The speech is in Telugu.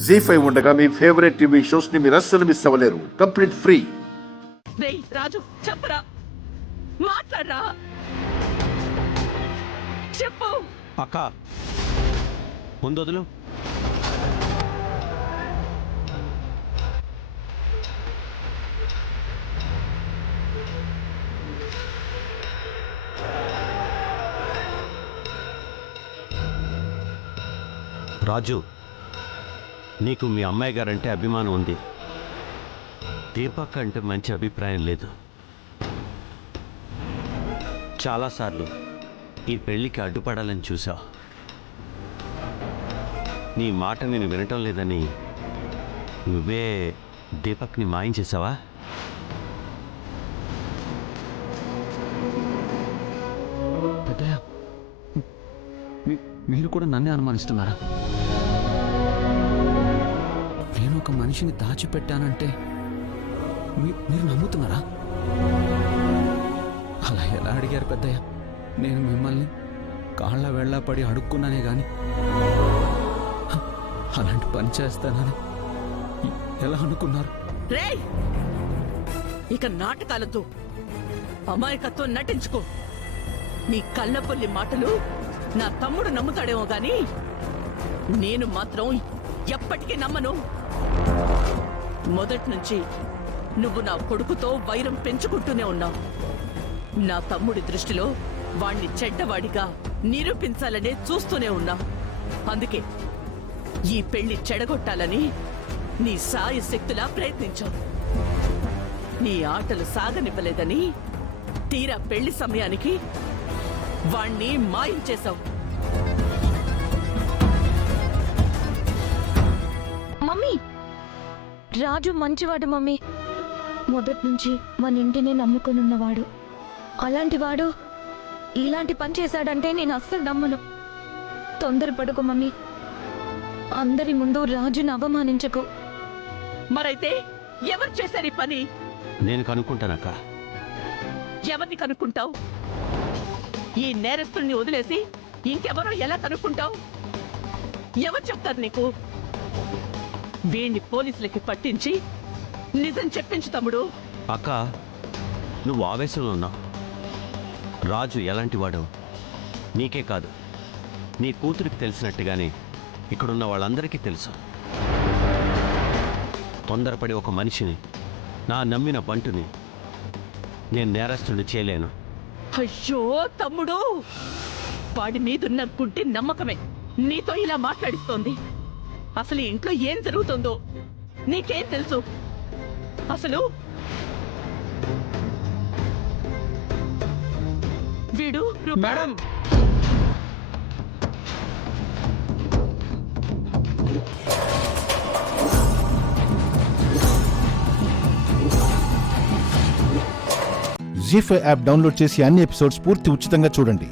జీ5 ఉండగా మీ ఫేవరెట్ టీవీ షోస్ ని మీరు అస్సలు మిస్ అవ్వలేరు. Complete free. రాజు చెప్పరా, మాట్లాడరా, చెప్పు. అక్క ముందొదులు. రాజు, నీకు మీ అమ్మాయి గారంటే అభిమానం ఉంది, దీపక్ అంటే మంచి అభిప్రాయం లేదు. చాలాసార్లు ఈ పెళ్ళికి అడ్డుపడాలని చూసావు. నీ మాట నేను వినటం లేదని నువ్వే దీపక్ని మాయం చేసావా? పెద్దయ్య, మీరు కూడా నన్నే అనుమానిస్తున్నారా? నేను ఒక మనిషిని దాచిపెట్టానంటే మీరు నమ్ముతున్నారా? అలా ఎలా అడిగారు పెద్దయ్య? నేను మిమ్మల్ని కాళ్ళ వెళ్ళా పడి అడుక్కున్నానే గాని అలాంటి పని చేస్తానని ఎలా అనుకున్నారు? రేయ్, ఇక నాటకాలతో అమాయకత్వం నటించుకో. నీ కళ్ళపల్లి మాటలు నా తమ్ముడు నమ్ముతాడేమో గాని నేను మాత్రం ఎప్పటికీ నమ్మను. మొదటి నుంచి నువ్వు నా కొడుకుతో వైరం పెంచుకుంటూనే ఉన్నావు. నా తమ్ముడి దృష్టిలో వాణ్ణి చెడ్డవాడిగా నిరూపించాలనే చూస్తూనే ఉన్నావు. అందుకే ఈ పెళ్లి చెడగొట్టాలని నీ సాయశక్తులా ప్రయత్నించావు. నీ ఆటలు సాగనివ్వలేదని తీరా పెళ్లి సమయానికి వాణ్ణి మాయం చేశావు. మమ్మీ, రాజు మంచివాడు మమ్మీ. మొదటి నుంచి మన ఇంటిని నమ్ముకునున్నవాడు. అలాంటి వాడు ఇలాంటి పని చేశాడంటే నేను అస్సలు నమ్మను. తొందరపడుకో మమ్మీ. అందరి ముందు రాజును అవమానించకు. మరైతే ఎవరు చేశారు ఈ పని? నేను కనుక్కుంటానక్క. ఎవరిని కనుక్కుంటావు? ఈ నేరస్తుల్ని వదిలేసి ఇంకెవరో ఎలా కనుక్కుంటావు? ఎవరు చెప్తారు నీకు? వీణ్ణి పోలీసులకి పట్టించి నిజం చెప్పించు తమ్ముడు. అక్క, నువ్వు ఆవేశంలో ఉన్నావు. రాజు ఎలాంటి వాడో నీకే కాదు, నీ కూతురికి తెలిసినట్టుగానే ఇక్కడున్న వాళ్ళందరికీ తెలుసు. తొందరపడి ఒక మనిషిని, నా నమ్మిన బంటుని నేను నేరస్తుని చేయలేను. అయ్యో తమ్ముడు, వాడి మీదున్న గుడ్డి నమ్మకమే నీతో ఇలా మాట్లాడిస్తోంది. అసలు ఈ ఇంట్లో ఏం జరుగుతుందో నీకేం తెలుసు? అసలు వీడు మేడం, జీ5 యాప్ డౌన్లోడ్ చేసి అన్ని ఎపిసోడ్స్ పూర్తి ఉచితంగా చూడండి.